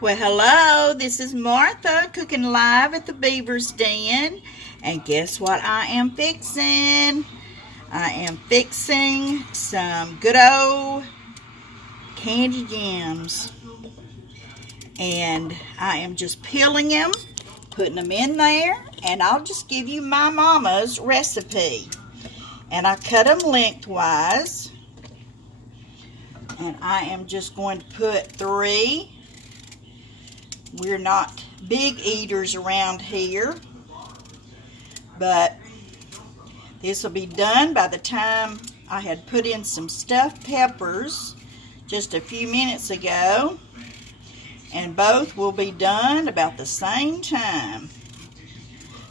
Well, hello, this is Martha cooking live at the Beaver's Den. And guess what I am fixing? I am fixing some good old candied yams. And I am just peeling them, putting them in there, and I'll just give you my mama's recipe. And I cut them lengthwise. And I am just going to put 3. We're not big eaters around here, but this will be done by the time I had put in some stuffed peppers just a few minutes ago, and both will be done about the same time.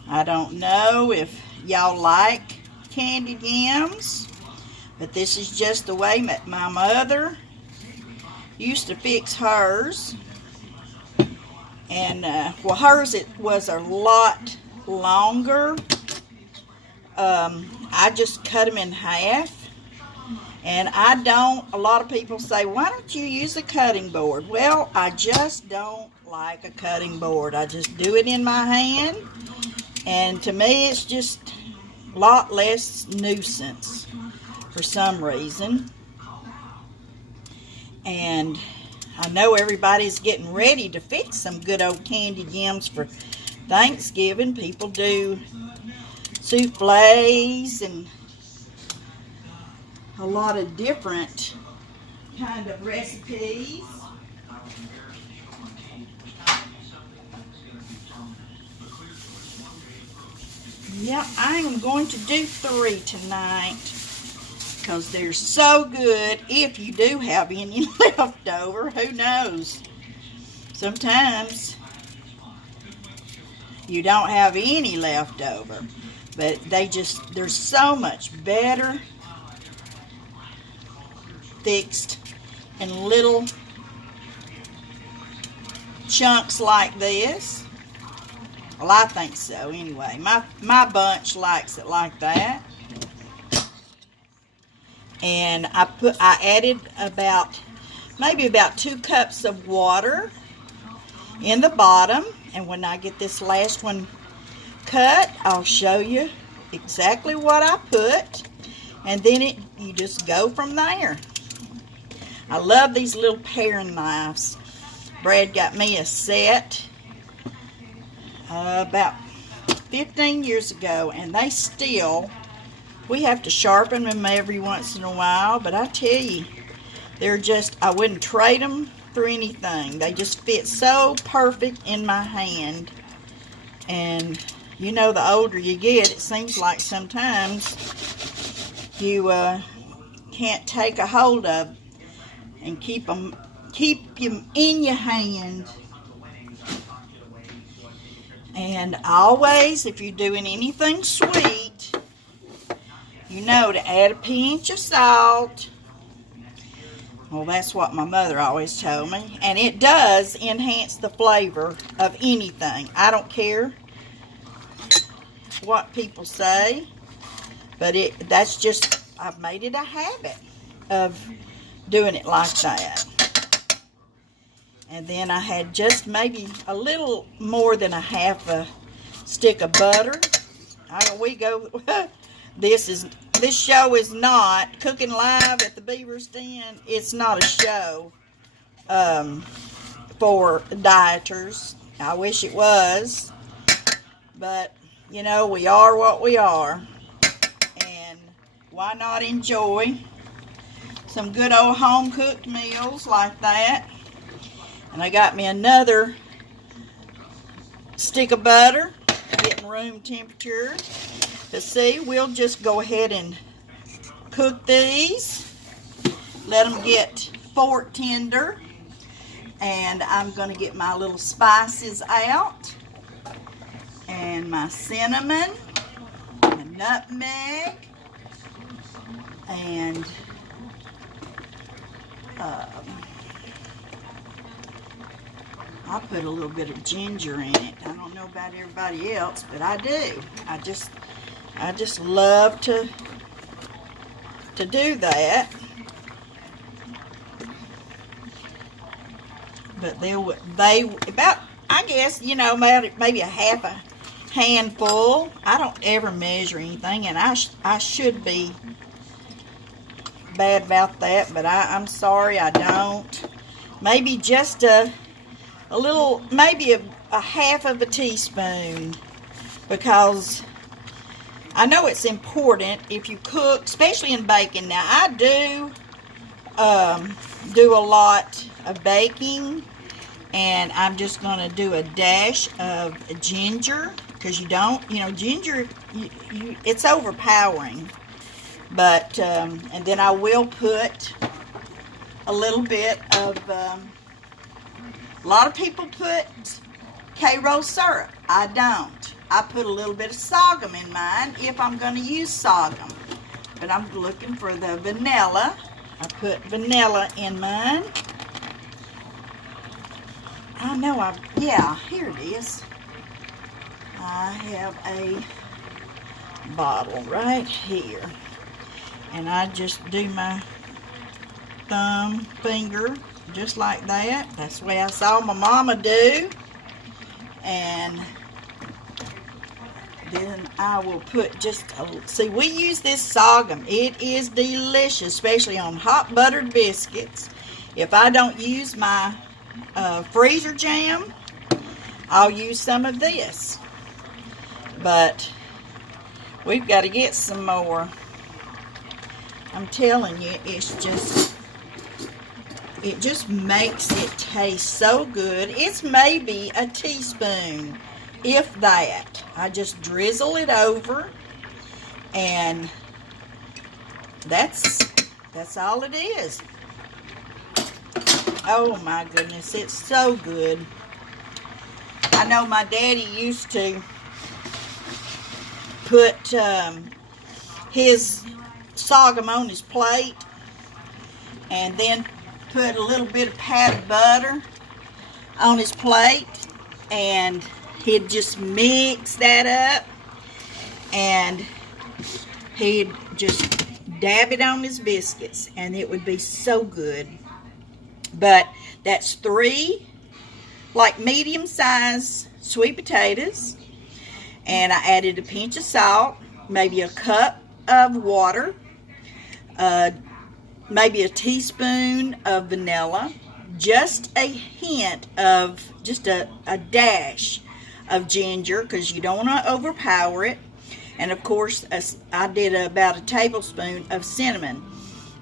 I don't know if y'all like candied yams, but this is just the way my mother used to fix hers. And, well, hers, it was a lot longer. I just cut them in half. And a lot of people say, why don't you use a cutting board? Well, I just don't like a cutting board. I just do it in my hand. And to me, it's just a lot less nuisance for some reason. And I know everybody's getting ready to fix some good old candied yams for Thanksgiving. People do souffles and a lot of different kind of recipes. Yep, I am going to do 3 tonight, because they're so good. If you do have any left over, who knows? Sometimes you don't have any left over, but they're so much better fixed in little chunks like this. Well, I think so anyway. My bunch likes it like that. And I added maybe about 2 cups of water in the bottom. And when I get this last one cut, I'll show you exactly what I put. And then you just go from there. I love these little paring knives. Brad got me a set about 15 years ago, and we have to sharpen them every once in a while, but I tell you, I wouldn't trade them for anything. They just fit so perfect in my hand. And you know, the older you get, it seems like sometimes you can't take a hold of and keep them in your hand. And always, if you're doing anything sweet, you know to add a pinch of salt. Well, that's what my mother always told me. And it does enhance the flavor of anything. I don't care what people say, but I've made it a habit of doing it like that. And then I had just maybe a little more than a half a stick of butter. This show is not cooking live at the Beaver's Den. It's not a show for dieters. I wish it was, but you know, we are what we are, and why not enjoy some good old home cooked meals like that? And I got me another stick of butter, getting room temperature. To see, we'll just go ahead and cook these. Let them get fork tender. And I'm going to get my little spices out. And my cinnamon, and nutmeg, and I put a little bit of ginger in it. I don't know about everybody else, but I do. I just love to do that. but they about, I guess, you know, maybe a half a handful. I don't ever measure anything, and I should be bad about that, but I'm sorry, I don't. Maybe just a little, maybe a half of a teaspoon, because I know it's important if you cook, especially in baking. Now, I do a lot of baking, and I'm just going to do a dash of ginger, because you know, ginger, it's overpowering. But, and then I will put a little bit of, a lot of people put K-Rose syrup. I don't. I put a little bit of sorghum in mine if I'm going to use sorghum. But I'm looking for the vanilla. I put vanilla in mine. I know yeah, here it is. I have a bottle right here. And I just do my thumb, finger, just like that. That's the way I saw my mama do. And then I will put just see, we use this sorghum. It is delicious, especially on hot buttered biscuits. If I don't use my freezer jam, I'll use some of this. But we've got to get some more. I'm telling you, it just makes it taste so good. It's maybe a teaspoon, if that. I just drizzle it over, and that's all it is. Oh my goodness, it's so good. I know my daddy used to put his sorghum on his plate, and then put a little bit of pat of butter on his plate, and he'd just mix that up, and he'd just dab it on his biscuits, and it would be so good. But that's 3 like medium-sized sweet potatoes, and I added a pinch of salt, maybe a cup of water, maybe a teaspoon of vanilla, just a hint of, just a dash of ginger, because you don't want to overpower it, and of course I did about a tablespoon of cinnamon.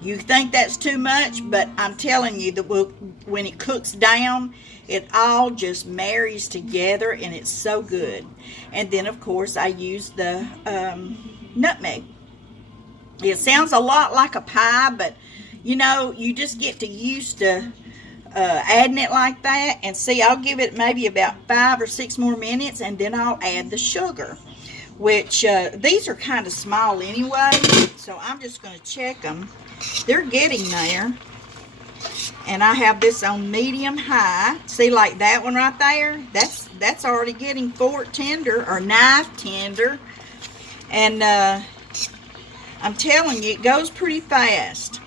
You think that's too much, but I'm telling you that when it cooks down, it all just marries together, and it's so good. And then of course I use the nutmeg. It sounds a lot like a pie, but you know, you just get to used to adding it like that. And see, I'll give it maybe about 5 or 6 more minutes, and then I'll add the sugar, which these are kind of small anyway, so I'm just going to check them. They're getting there, and I have this on medium high. See, like that one right there, that's already getting fork tender or knife tender, and I'm telling you, it goes pretty fast.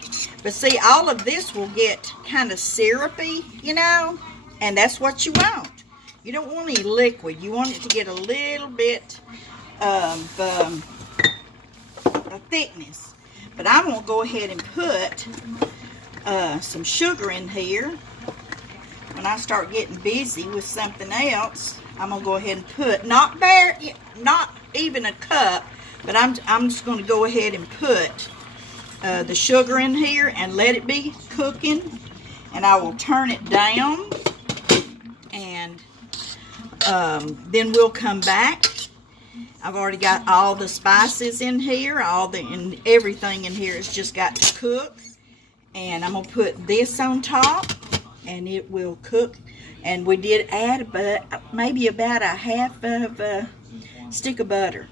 But see, all of this will get kind of syrupy, you know, and that's what you want. You don't want any liquid. You want it to get a little bit of a thickness. But I'm going to go ahead and put some sugar in here. When I start getting busy with something else, I'm going to go ahead and put, not even a cup, but I'm just going to go ahead and put the sugar in here and let it be cooking. And I will turn it down, and then we'll come back. I've already got all the spices in here, and everything in here has just got to cook. And I'm going to put this on top, and it will cook. And we did add maybe about a half of a stick of butter.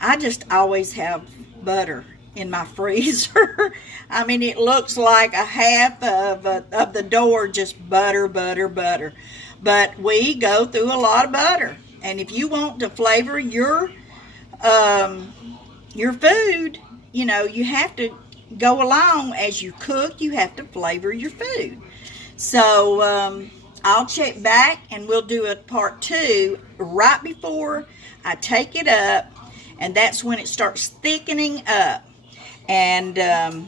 I just always have butter in my freezer. I mean, it looks like a half of the door, just butter, butter, butter. But we go through a lot of butter. And if you want to flavor your food, you know, you have to go along as you cook. You have to flavor your food. So I'll check back and we'll do a part 2 right before I take it up, and that's when it starts thickening up. And I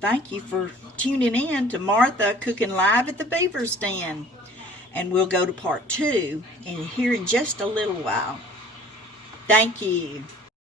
thank you for tuning in to Martha Cooking Live at the Beaver's Den. And we'll go to part 2 here in just a little while. Thank you.